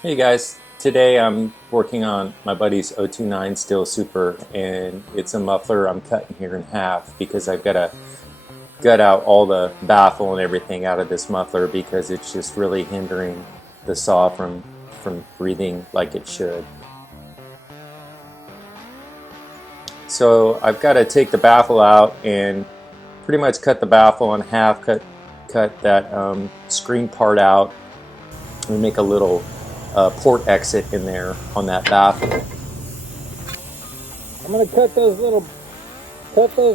Hey guys, today I'm working on my buddy's 029 Stihl Super, and it's a muffler I'm cutting here in half because I've got to gut out all the baffle and everything out of this muffler because it's just really hindering the saw from breathing like it should. So I've got to take the baffle out and pretty much cut the baffle in half, cut that screen part out and make a little port exit in there on that baffle. I'm gonna cut those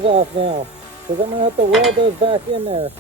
off now, because I'm gonna have to weld those back in there.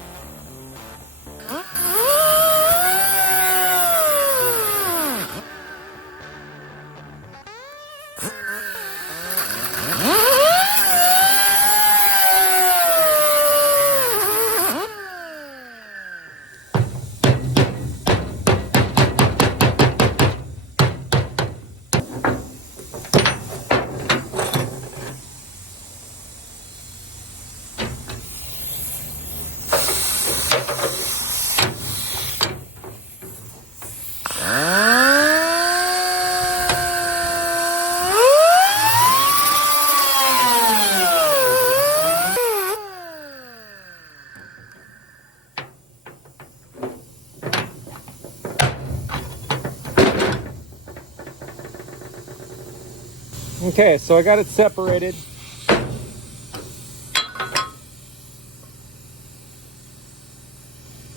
Okay, so I got it separated.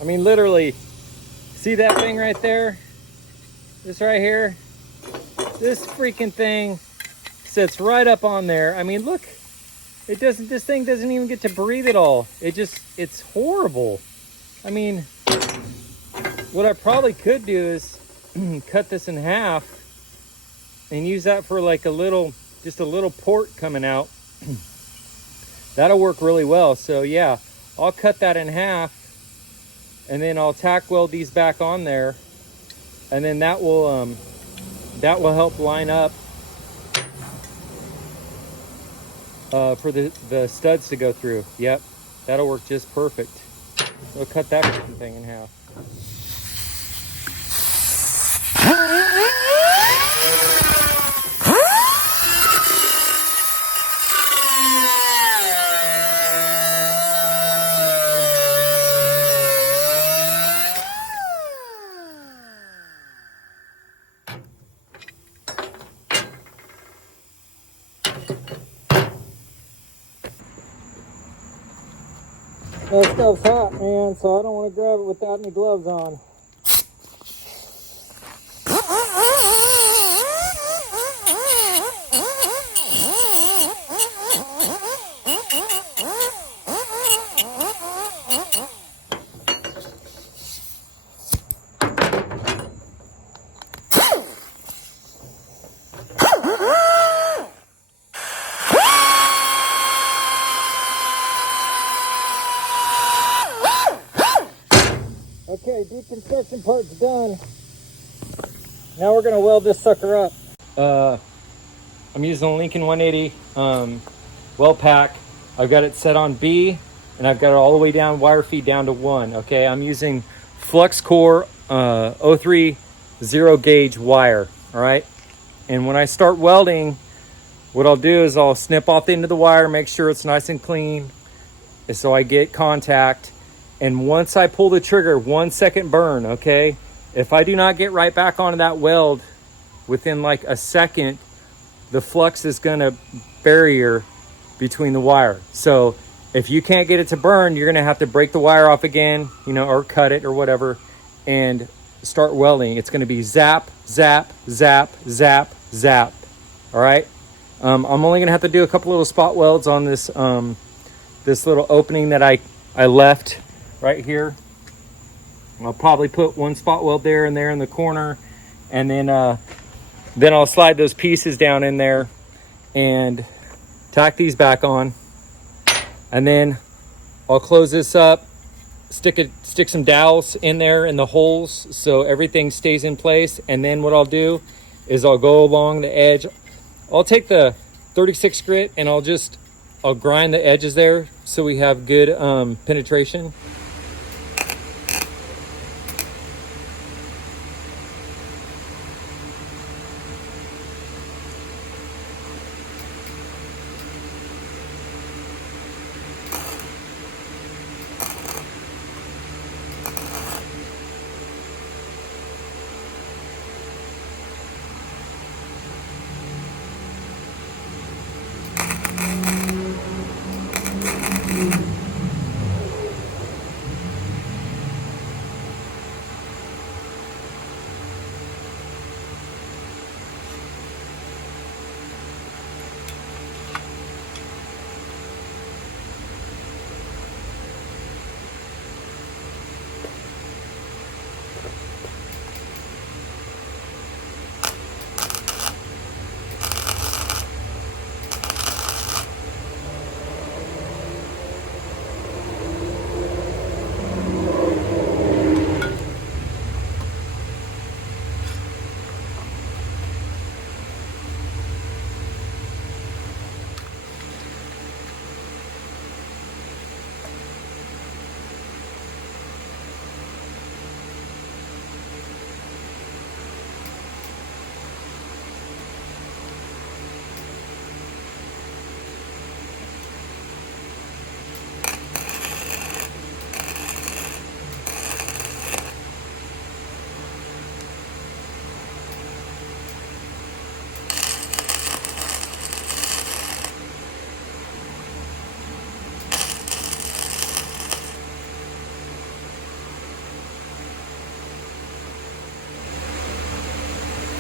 I mean, literally, see that thing right there? This right here? This freaking thing sits right up on there. I mean, look, this thing doesn't even get to breathe at all. It's horrible. I mean, what I probably could do is cut this in half and use that for like just a little port coming out. That'll work really well. So yeah, I'll cut that in half and then I'll tack weld these back on there, and then that will help line up for the studs to go through. Yep, that'll work just perfect. We'll cut that thing in half. That stuff's hot, man, so I don't want to grab it without any gloves on. Okay, deconstruction part's done. Now we're gonna weld this sucker up. I'm using a Lincoln 180 weld pack. I've got it set on B, and I've got it all the way down, wire feed down to 1. Okay, I'm using flux core 030 gauge wire. All right, and when I start welding, what I'll do is I'll snip off the end of the wire, make sure it's nice and clean, so I get contact. And once I pull the trigger, 1 second burn, okay? If I do not get right back onto that weld within like a second, the flux is gonna barrier between the wire. So if you can't get it to burn, you're gonna have to break the wire off again, or cut it or whatever, and start welding. It's gonna be zap, zap, zap, zap, zap, all right? I'm only gonna have to do a couple little spot welds on this, this little opening that I left right here. I'll probably put one spot weld there and there in the corner, and then I'll slide those pieces down in there and tack these back on, and then I'll close this up, stick some dowels in there in the holes so everything stays in place. And then what I'll do is I'll go along the edge. I'll take the 36 grit and I'll grind the edges there so we have good penetration.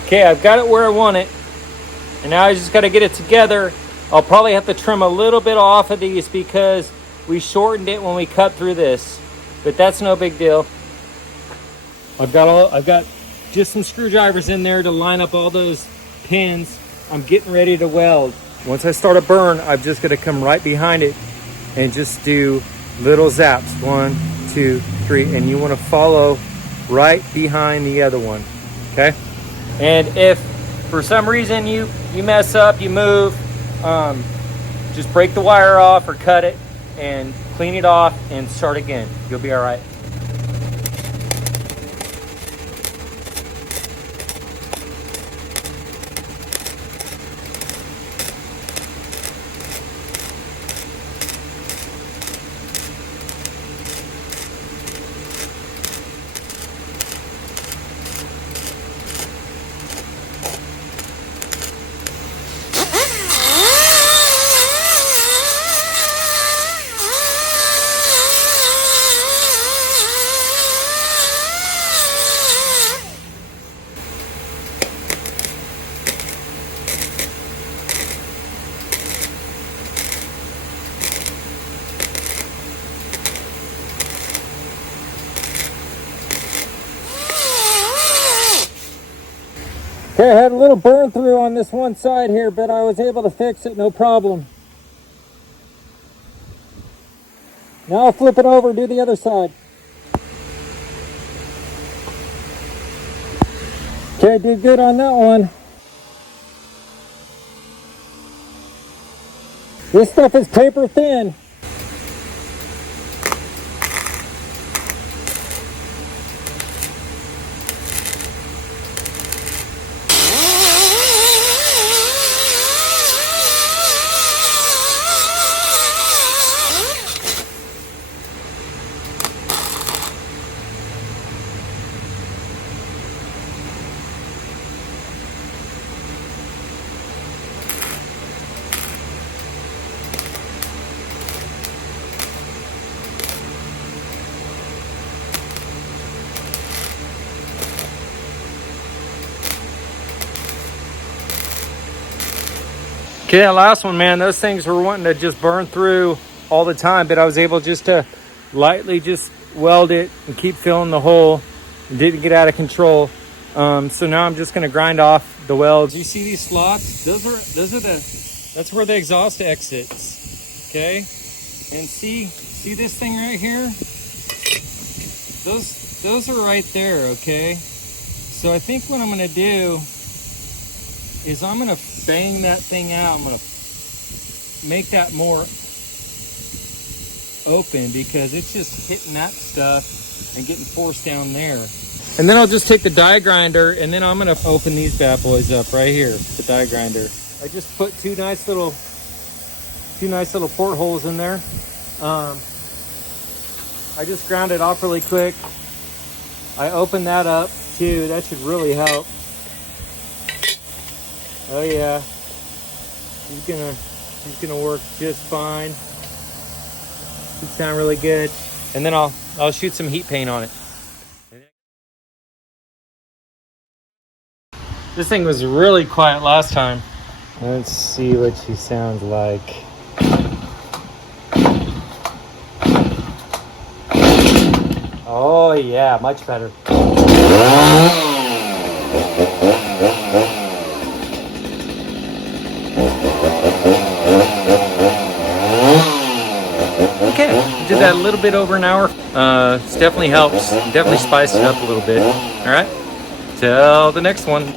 Okay, I've got it where I want it. And now I just got to get it together. I'll probably have to trim a little bit off of these because we shortened it when we cut through this. But that's no big deal. I've got just some screwdrivers in there to line up all those pins. I'm getting ready to weld. Once I start a burn, I'm just going to come right behind it and just do little zaps. 1, 2, 3. And you want to follow right behind the other one. Okay? And if for some reason you mess up, you move, just break the wire off or cut it and clean it off and start again. You'll be all right. Okay, I had a little burn through on this one side here, but I was able to fix it, no problem. Now I'll flip it over and do the other side. Okay, did good on that one. This stuff is paper thin. Okay, that last one, man, those things were wanting to just burn through all the time, but I was able just to lightly just weld it and keep filling the hole. It didn't get out of control. So now I'm just gonna grind off the welds. You see these slots? That's where the exhaust exits. Okay, and see this thing right here? Those are right there. Okay, so I think what I'm gonna do is I'm gonna bang that thing out. I'm gonna make that more open because it's just hitting that stuff and getting forced down there. And then I'll just take the die grinder and then I'm gonna open these bad boys up right here, the die grinder. I just put two nice little portholes in there. I just ground it off really quick. I opened that up too. That should really help. Oh yeah, he's gonna work just fine. Should sound really good. And then I'll shoot some heat paint on it. This thing was really quiet last time. Let's see what she sounds like. Oh yeah, much better. Okay, did that a little bit over an hour. This definitely helps. Definitely spiced it up a little bit. All right, till the next one.